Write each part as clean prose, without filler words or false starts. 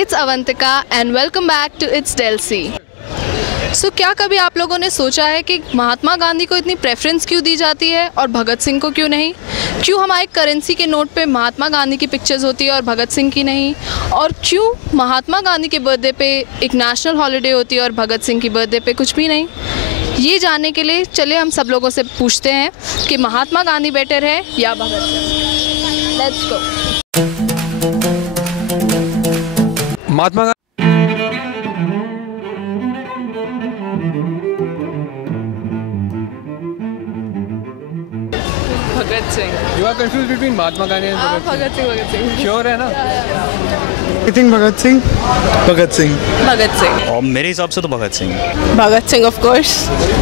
it's Avantika and welcome back to It's Delsi. So, क्या कभी आप लोगों ने सोचा है कि महात्मा गांधी को इतनी प्रेफरेंस क्यों दी जाती है और भगत सिंह को क्यों नहीं? क्यों हमारे करेंसी के नोट पे महात्मा गांधी की पिक्चर्स होती है और भगत सिंह की नहीं? और क्यों महात्मा गांधी के बर्थडे पे एक नेशनल हॉलिडे होती है और भगत सिंह की बर्थडे पे कुछ भी नहीं? ये जानने के लिए चलिए हम सब लोगों से पूछते हैं कि महात्मा गांधी बेटर है या Bhagat Singh. Let's go. Mahatma Gandhi Bhagat Singh. You are confuse between Mahatma Gandhi and Bhagat Singh. Sure है ना? I think Bhagat Singh. भगत सिंह। और मेरे हिसाब से तो Bhagat Singh. Bhagat Singh of course.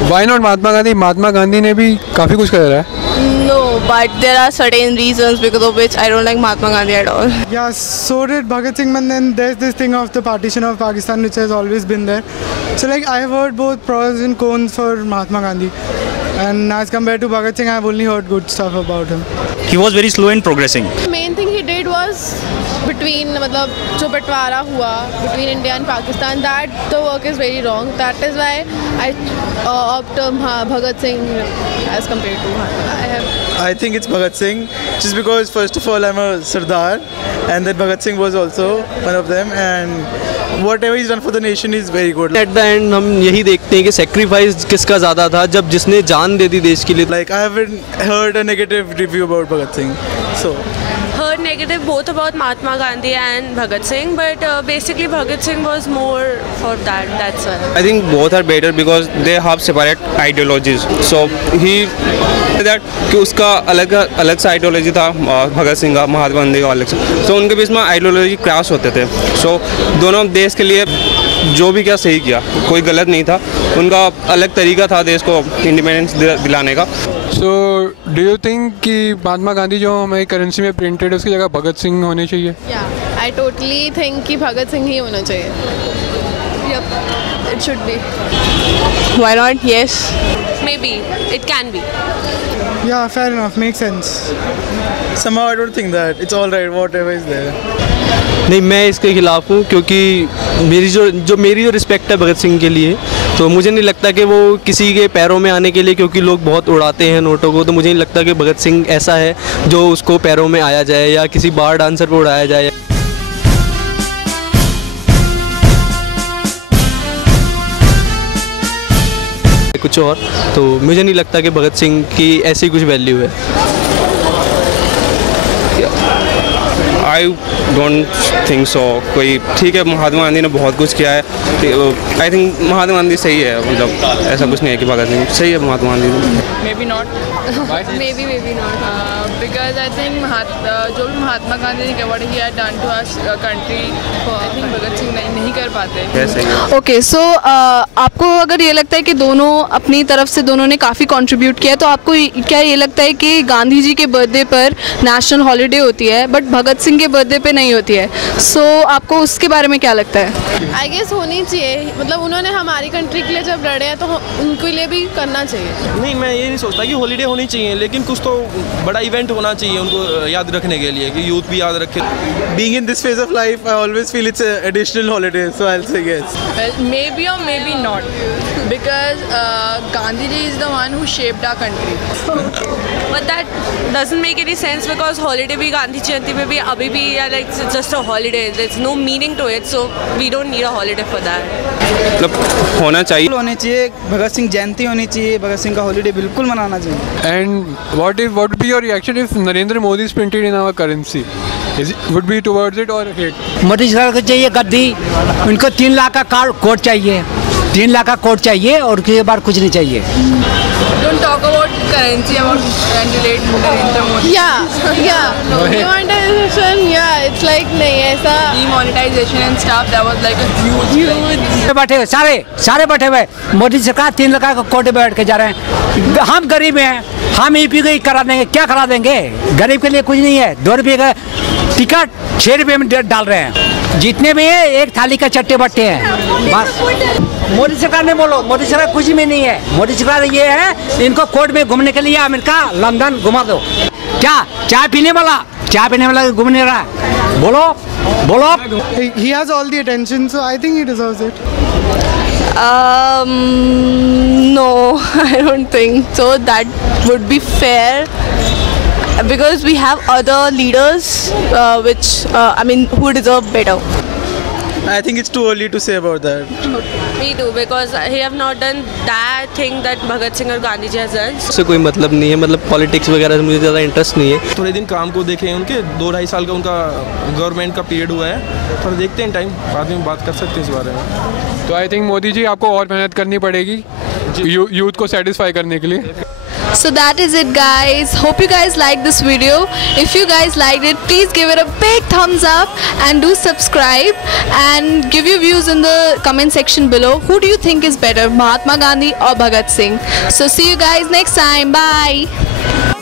Why not Mahatma Gandhi? Mahatma Gandhi ने भी काफी कुछ कर रहा है। No, but there are certain reasons because of which I don't like Mahatma Gandhi at all. Yeah, so did Bhagat Singh, but then there's this thing of the partition of Pakistan which has always been there. So like I have heard both pros and cons for Mahatma Gandhi. And as compared to Bhagat Singh, I have only heard good stuff about him. He was very slow in progressing. The main thing he did was between मतलब जो बंटवारा हुआ between India and Pakistan, that the work is very wrong. That is why I opt Bhagat Singh as compared to Mahatma. I think it's Bhagat Singh just because first of all I'm a Sardar and then Bhagat Singh was also one of them and whatever he's done for the nation is very good. At the end हम यही देखते हैं कि sacrifice किसका ज़्यादा था जब जिसने जान दे दी देश के लिए. Like I haven't heard a negative review about Bhagat Singh. So Heard negative both about Mahatma Gandhi and Bhagat Singh, but basically Bhagat Singh was more for that. That's why. I think both are better because they have separate ideologies. So he that कि उसका अलग सा ideology था भगत सिंह का, महात्मा गांधी का अलग से. तो उनके बीच में आइडियोलॉजी क्रैश होते थे. So दोनों देश के लिए जो भी क्या सही किया, कोई गलत नहीं था. उनका अलग तरीका था देश को इंडिपेंडेंस दिलाने का. सो डू यू थिंक कि महात्मा गांधी जो हमारी करेंसी में प्रिंटेड है उसकी जगह भगत सिंह होने चाहिए? Yeah, I totally think कि भगत सिंह ही होना चाहिए. Yep, it should be. Why not? Yes. Maybe it can be. Yeah, fair enough. Makes sense. somehow I don't think that. It's all right, whatever is there. नहीं, मैं इसके खिलाफ हूँ क्योंकि मेरी जो रिस्पेक्ट है भगत सिंह के लिए, तो मुझे नहीं लगता कि वो किसी के पैरों में आने के लिए, क्योंकि लोग बहुत उड़ाते हैं नोटों को, तो मुझे नहीं लगता कि भगत सिंह ऐसा है जो उसको पैरों में आया जाए या किसी बार डांसर पर उड़ाया जाए. कुछ और, तो मुझे नहीं लगता कि भगत सिंह की ऐसी कुछ वैल्यू है. I don't think so. कोई ठीक है, महात्मा गांधी ने बहुत कुछ किया है. आई थिंक महात्मा गांधी सही है, मतलब ऐसा कुछ नहीं है कि भगत सिंह सही है. Mahatma Gandhi maybe not. maybe not. Because I think जो भी महात्मा गांधी ने what he had done to our country, I think Bhagat Singh नहीं कर पाते. ओके, सो आपको अगर ये लगता है कि दोनों अपनी तरफ से दोनों ने काफ़ी कंट्रीब्यूट किया, तो आपको क्या ये लगता है कि गांधी जी के बर्थडे पर नेशनल हॉलीडे होती है बट भगत सिंह के बर्थडे पे नहीं होती है? सो आपको उसके बारे में क्या लगता है? आई गेस होनी चाहिए. मतलब उन्होंने हमारी कंट्री के लिए जब लड़े हैं तो उनके लिए भी करना चाहिए. नहीं, मैं ये नहीं सोचता कि हॉलीडे होनी चाहिए, लेकिन कुछ तो बड़ा इवेंट होना चाहिए उनको याद रखने के लिए, कि यूथ भी याद रखे. Being in this phase of life, I always feel it's an additional holiday, so I'll say yes. Well, maybe or maybe not, because Gandhiji is the one who shaped our country. But that doesn't make any sense because holiday भी गांधी जयंती में भी अभी भी like it's just a holiday. There's no meaning to it, so we don't need a holiday for that. मतलब होना चाहिए. भगत सिंह जयंती होनी चाहिए. भगत सिंह का हॉलीडे बिल्कुल मनाना चाहिए. And what would be your reaction if Narendra Modi is printed in our currency? Would be towards it or hate? Modi सरकार को चाहिए गद्दी. उनको 3 लाख का कोट चाहिए. 3 लाख का कोट चाहिए और उसके बाद कुछ नहीं चाहिए. Don't talk about currency and relate Narendra Modi. Yeah. Demonetization, yeah, it's like नहीं ऐसा. Demonetization and stuff, that was like a huge. बैठे हुए सारे बैठे हुए. मोदी सरकार 3 लाख का कोटे बैठ के जा रहे हैं. हम गरीब हैं, हम ईपी को करा देंगे. क्या करा देंगे? गरीब के लिए कुछ नहीं है. 2 रुपये का टिकट 6 रुपये में डाल रहे हैं. जितने भी है एक थाली का चट्टे बट्टे हैं बस. मोदी सरकार ने बोलो, मोदी सरकार कुछ में नहीं है. मोदी सरकार ये है, इनको कोर्ट में घूमने के लिए अमेरिका लंदन घुमा दो. क्या चाय पीने वाला घूमने रहा. बोलो बोलो। He has all the attention, so I think he deserves it. No, I don't think so. That would be fair because we have other leaders who deserve better. I think it's too early to say about that. Me too, because he have not done that thing that Bhagat Singh or Gandhi ji has done. उससे कोई मतलब नहीं है, मतलब politics वगैरह से मुझे ज़्यादा इंटरेस्ट नहीं है। थोड़े दिन काम को देखें, उनके 2-2.5 साल का उनका गवर्नमेंट का पीरियड हुआ है, थोड़ा देखते हैं टाइम, बाद में बात कर सकते हैं इस बारे में। तो आई थिंक मोदी जी आपको और मेहनत करनी पड़ेगी यूथ को सेटिस्फाई करने के लिए। So that is it, guys. Hope you guys liked this video. If you guys liked it, please give it a big thumbs up and do subscribe and give your views in the comment section below. Who do you think is better, Mahatma Gandhi or Bhagat Singh? So see you guys next time. Bye.